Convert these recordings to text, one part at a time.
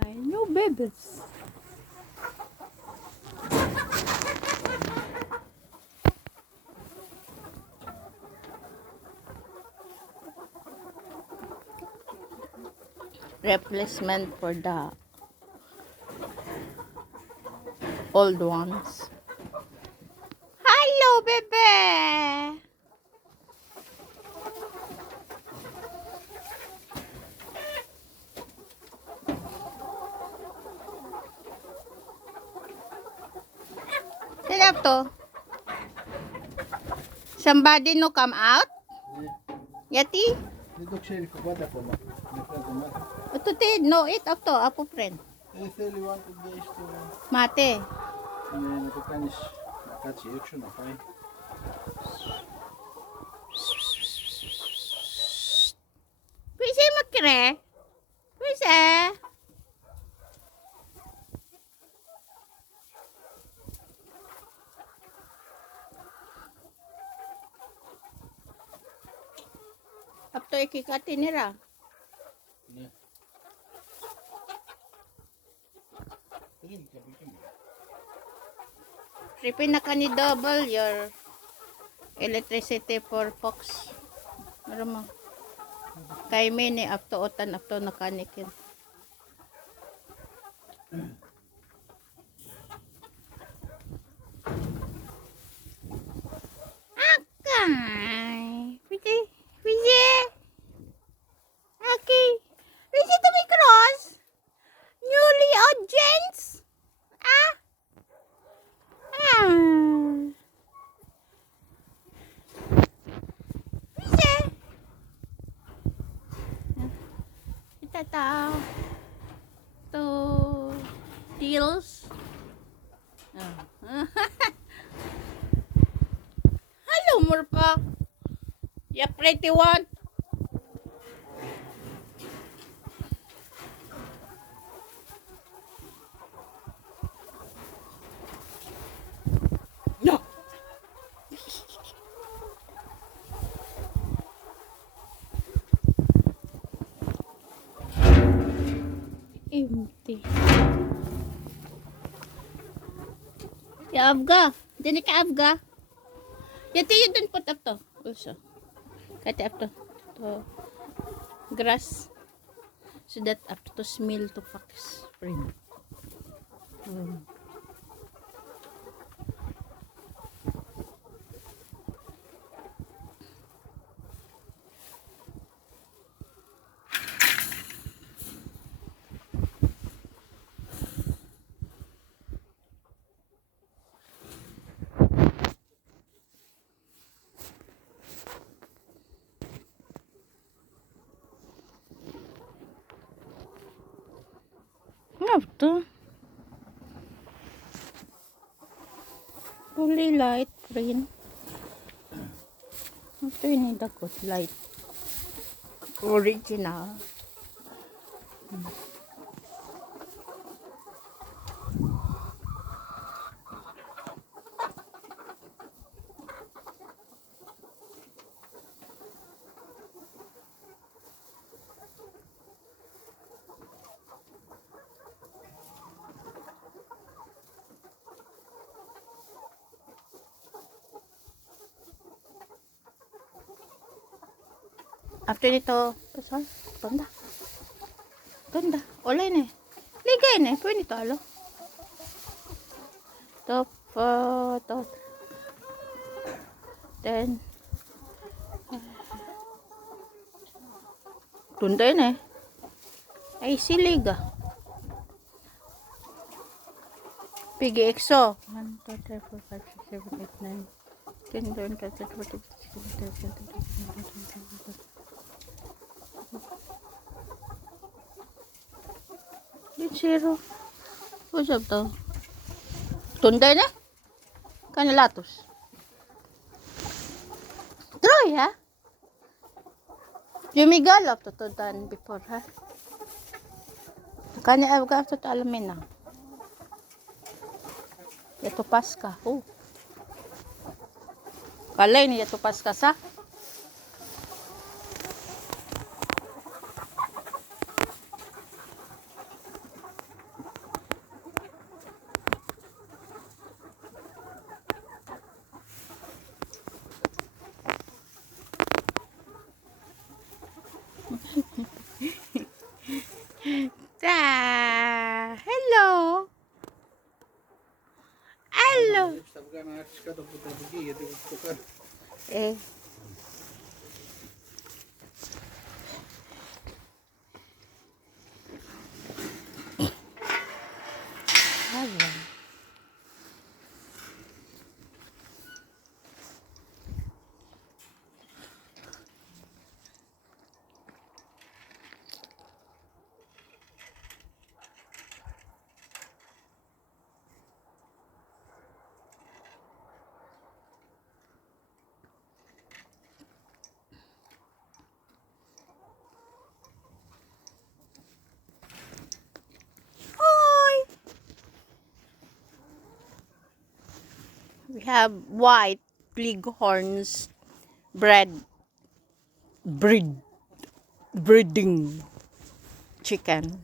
My new babies. Replacement for the old ones. Hello, baby. Sino to? Somebody no come out? Yati? Dito share ko bata po ma. Ito no eat up to apo friend. Если wanted guys to Mate. не поканиш качи якщо на фай. Pwede makre? Pwede? Up to ikikati nira. Ne. Trim ka bikin. Tripin na ka ni double your electricity for Fox. Ano mo? Kay mini up to otan up to nakanikin. Okay. Pwede? Pwede? Okay. Pwede to may cross? Newly audience? Ah? Pwede? Kita tahu. To deals. Hello, Murpa. You pretty one. No. Empty. Ya Afga. Dini ka Afga. Yati yun dun put up to. Also. Kati up to. To grass. So that up to smell to fox. Friend. Ano to? Fully light green. Ito yung good light. Original. After nito, sorry, tunda. Tunda. Olay na eh. Ligay na eh. Pwede nito, alo. Top, top. Then, tunda yun eh. Ay, siliga. Pigi exo. 1, 2, 3, 4, 5, 6, 7, 8, 9, 10, 11, 12, 13, 14, 15, 16, 17, 18, 19, 20. Zero. What's up to? Tunday na? Kanilatos. Troy, ha? Yumigal up to done before, ha? Kani I've got to alamin na. Yato paska. Oh. Kalay ni yato paska sa? Ta. Hello. Hello. Eh. Hello. We have white leghorns breeding chicken.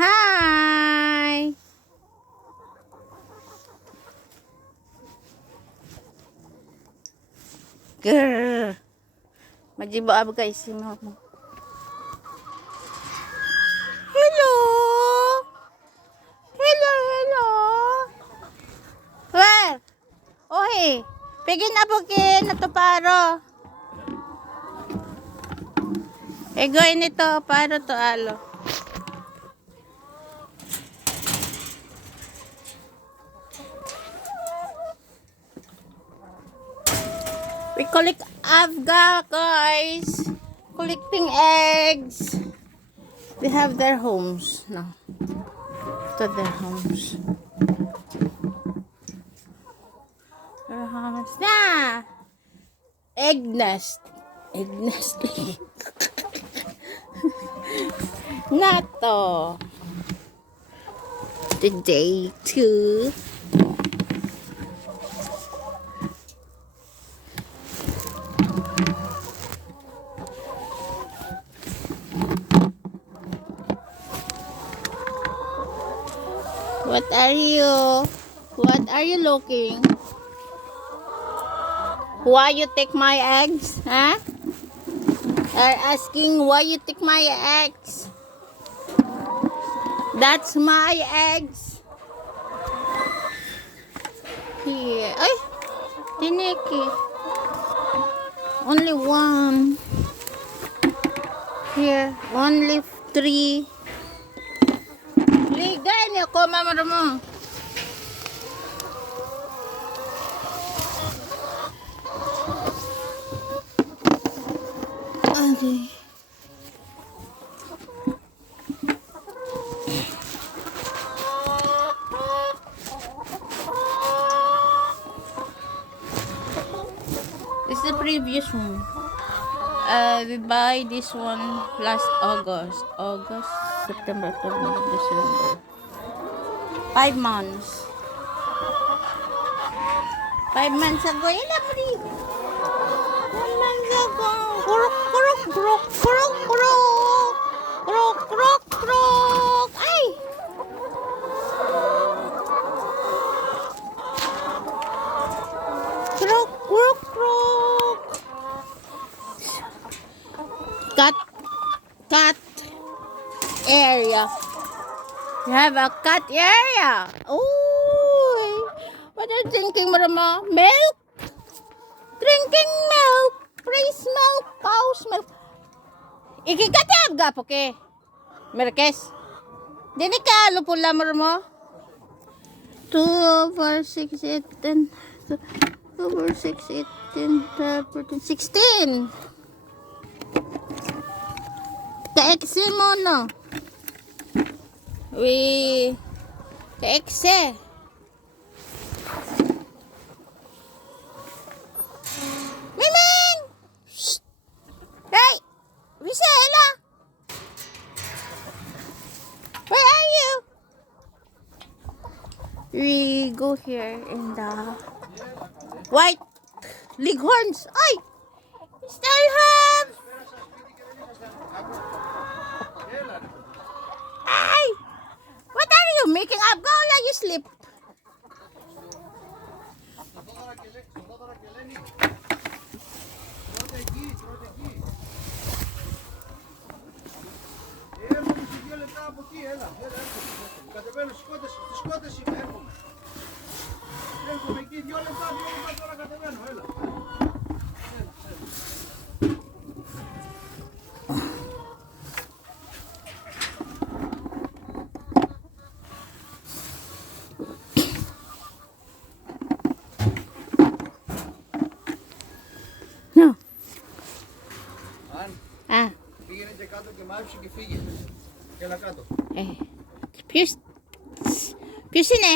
Hi. Grrr. Majibo ab guys, mo. Hello. Hello, hello. Where? Ohe. Pigin na bukin na to paro. Egoin ito paro to alo. We collect avga guys. Collecting eggs. They have their homes now. To their homes. Their homes na. Egg nest. Egg nest. Nato. Today too. What are you? What are you looking? Why you take my eggs? Huh? Are asking why you take my eggs? That's my eggs. Here. Ay! Tiniki. Only one. Here. Only 3. Ligay niyo ko, mama mo. Okay. This is the previous one. We buy this one last August. September, October, December. 5 months. 5 months ago. Yan na, pre. 1 month ago. Kurok, kurok, kurok, kurok, kurok. Kurok, kurok, kurok. Ay! Kurok, kurok, kurok. Cat area. You have a cat area. Ooh. What are you drinking, Marama? Milk? Drinking milk. Fresh milk. Cow's milk. Ikikatiyab ga po ke. Merkes. Dini ka lupula, Marama? 2 over 6, 8, 10. 2 over 6, 8, 10, 12, 14, 16. Kaekse mo, no? Kaekse. Miming! Shh! Hey! Wisela! Where are you? We go here in the white leghorns. Ay! Still have! Ay! What are you making up? Go, let you sleep. Κατεβαίνω, σκότες είμαι, έρχομαι. Έρχομαι εκεί, 2 λεπτά, 2 λεπτά τώρα κατεβαίνω, έλα. No. Αν Ah. πήγαινε και κάτω και μ' και φύγε. Έλα κάτω. Ποιος είναι?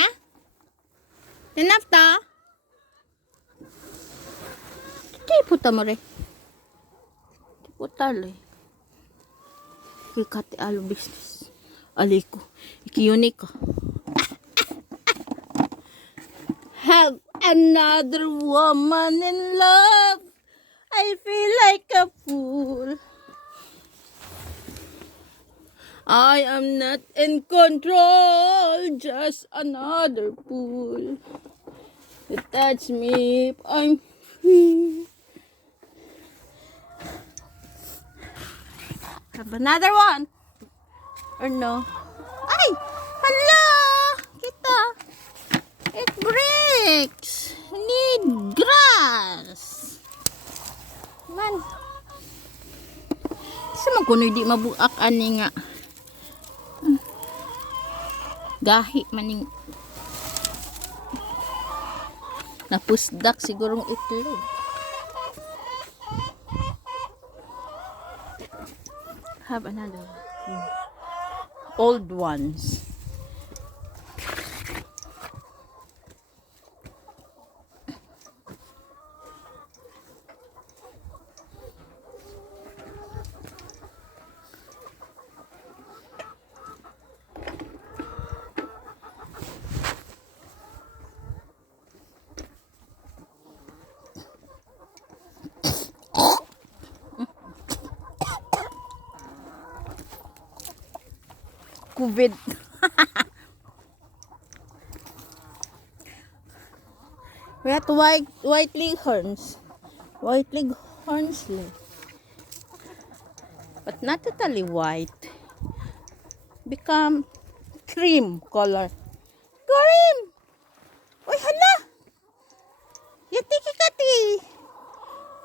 Α? Είναι αυτό? Τίποτα μωρέ. Τίποτα άλλο. Και κάτι άλλο business. Alay ko. Ikiyunik ko. Have another woman in love. I feel like a fool. I am not in control, just another fool. You touch me if I'm free. Have another one? Or no? Ay! Hala! Kita! It breaks! We need grass! Man! Sa man kuno di mabuak ani nga. Gahi maning napusdak sigurong itlog. Have another one. Old ones. COVID. We have white leghorns. White leghorns left. But not totally white. Become cream color. Cream! Uy, hala! Yati kikati.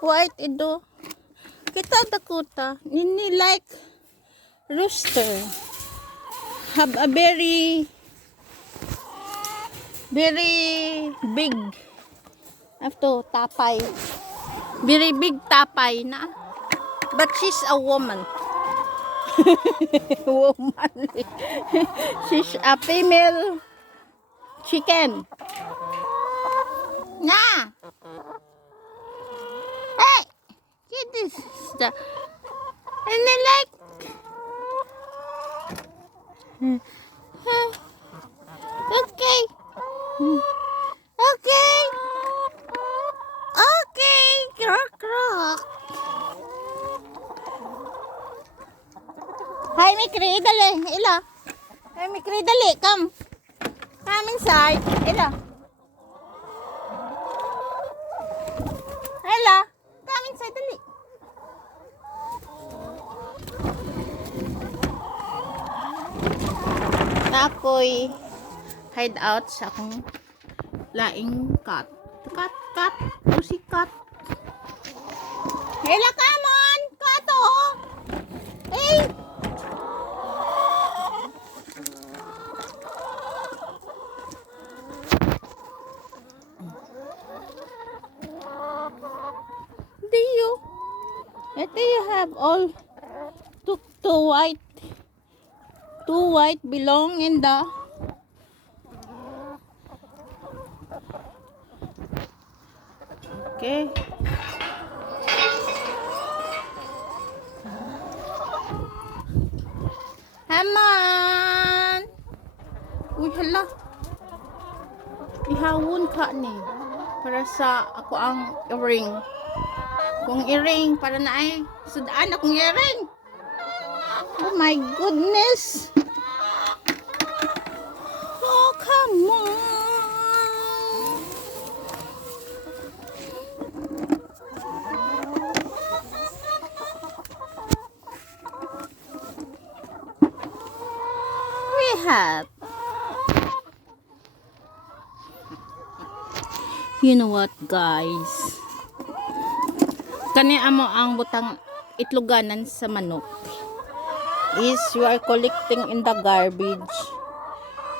White ido. Kita dakuta. Nini like rooster. Have a very big after tapay. Very big tapay na. But she's a woman. Woman. She's a female chicken. Na. Hey, get this stuff. And then like okay. Okay. Okay. Croak, croak. Hi, Mikri. Dali. Ila. Hi, Mikri. Dali. Come. Come inside. Ila. Ila. Come inside. Dali. Ako'y hide out sa akong laing cat. Cat, cat, pussy cat. Hela, come on! Cat, oh! Hey! Ito you have all two white belong in the okay. Haman. Uy, hala. Ihawon ka ni para sa ako ang earring. Kung earring para na ay sudaan akong earring. Oh my goodness. Oh, come on. You know what, guys? Kani amo ang butang itloganan sa manok is you are collecting in the garbage.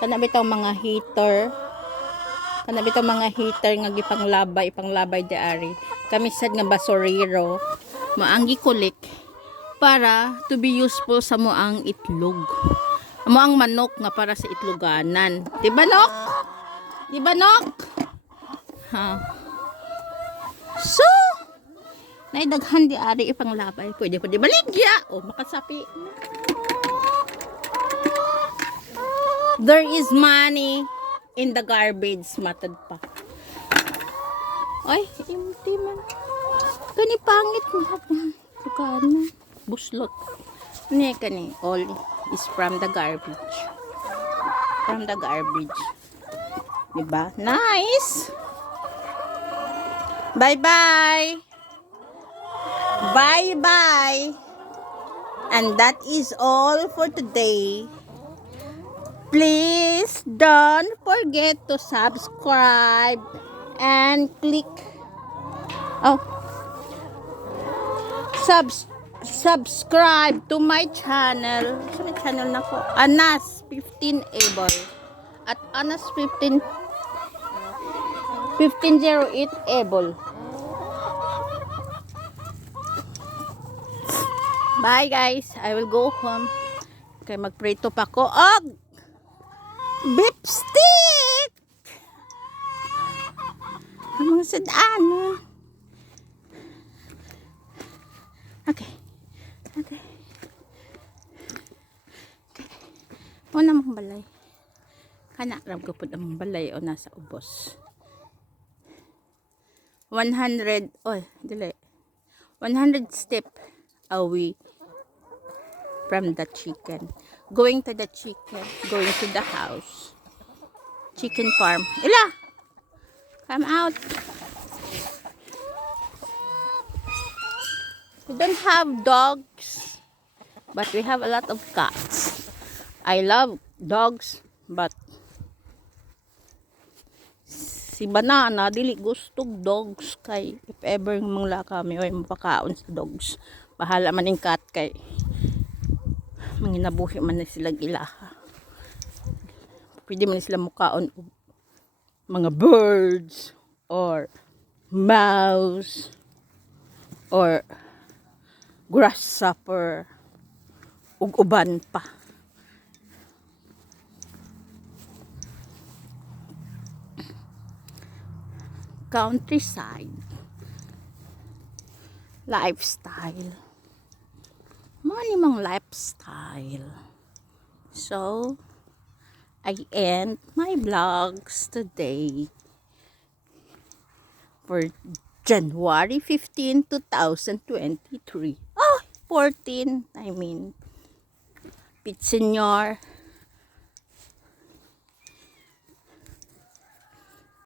Kana bitaw mga heater. Kana bitaw mga heater nga ipanglabay diari. Kami sad nga basurero maanggi collect para to be useful sa moang itlog. Amo ang manok nga para sa itloganan. Di ba, nok? Di ba, nok? Ha. So, naidaghan di ari ipanglabay. Pwede baligya. O, makasapi. There is money in the garbage. Matad pa. Ay, empty man. Kani pangit mo. Kani. Buslot. Kani. All is from the garbage. From the garbage. Diba? Nice! Bye-bye! Bye-bye! And that is all for today. Please don't forget to subscribe and click subscribe to my channel. Sa may channel na ko, Anas 15 Able at Anas 1508 Able. Bye guys, I will go home. Kay magprito pa ko og beef stick. Amang sadaan. Okay. O namang balay. Kana rab ko pud among balay o nasa ubos. 100 step away from the chicken. Going to the chicken, going to the house. Chicken farm. Ila! Come out. We don't have dogs, but we have a lot of cats. I love dogs, but si Banana dili gustog dogs kay if ever mangla kami way mapakaon sa dogs. Bahala man ning cat kay manginabuhi man na sila ilaha. Pwede man sila mukaon mga birds or mouse or grasshopper ug uban pa. Countryside lifestyle, money mang lifestyle. So I end my vlogs today for January 15, 2023. 14, I mean Pit Senor